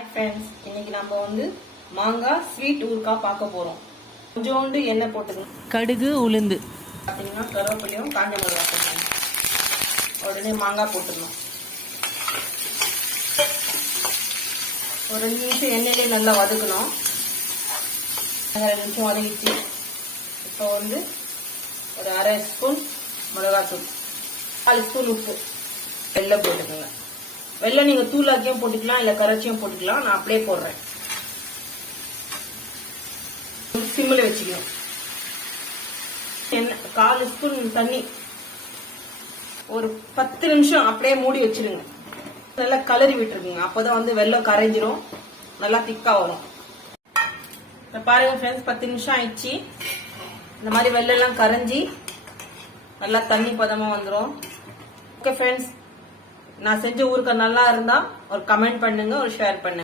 Hi friends, இன்னைக்கு நம்ம வந்து மாங்காய் ஸ்வீட் ஊறுகாய் பார்க்க போறோம். கொஞ்சோண்டு எண்ணெய் போட்டுக்கணும். கடுகு உளுந்து பாத்தீங்கன்னா கருவேப்பிலையும் காஞ்ச மிளகாய் போட்டுக்கணும். உடனே மாங்காய் போட்டுக்கணும். ஒரு 2 நிமிஷம் எண்ணெயிலே நல்லா வதக்கணும். 2 நிமிஷம் வதக்கிச்சு. இப்போ வந்து ஒரு 1/2 ஸ்பூன் மிளகாத்தூள், 4 ஸ்பூன் உப்பு, வெல்லம் போட்டுக்கோங்க. வெல்லம் நீங்க தூளாக்கியும் போட்டுக்கலாம், இல்ல கரைச்சியும் போட்டுக்கலாம். நான் அப்படியே போடுறேன். சிம்மில் வச்சுக்கணும். 1/4 ஸ்பூன் தண்ணி, ஒரு 10 நிமிஷம் அப்படியே மூடி வச்சிருங்க. நல்லா கலரி விட்டுருக்குங்க. அப்போதான் வந்து வெல்லம் கரைஞ்சிரும், நல்லா திக்கா வரும். பாருங்க ஃப்ரெண்ட்ஸ், 10 நிமிஷம் ஆயிடுச்சு. இந்த மாதிரி வெல்லம் எல்லாம் கரைஞ்சி நல்லா தண்ணி பதமா வந்துடும். ஓகே ஃப்ரெண்ட்ஸ், நான் செஞ்ச ஊறுகாய் நல்லா இருந்தா ஒரு கமெண்ட் பண்ணுங்க, ஒரு ஷேர் பண்ணுங்க.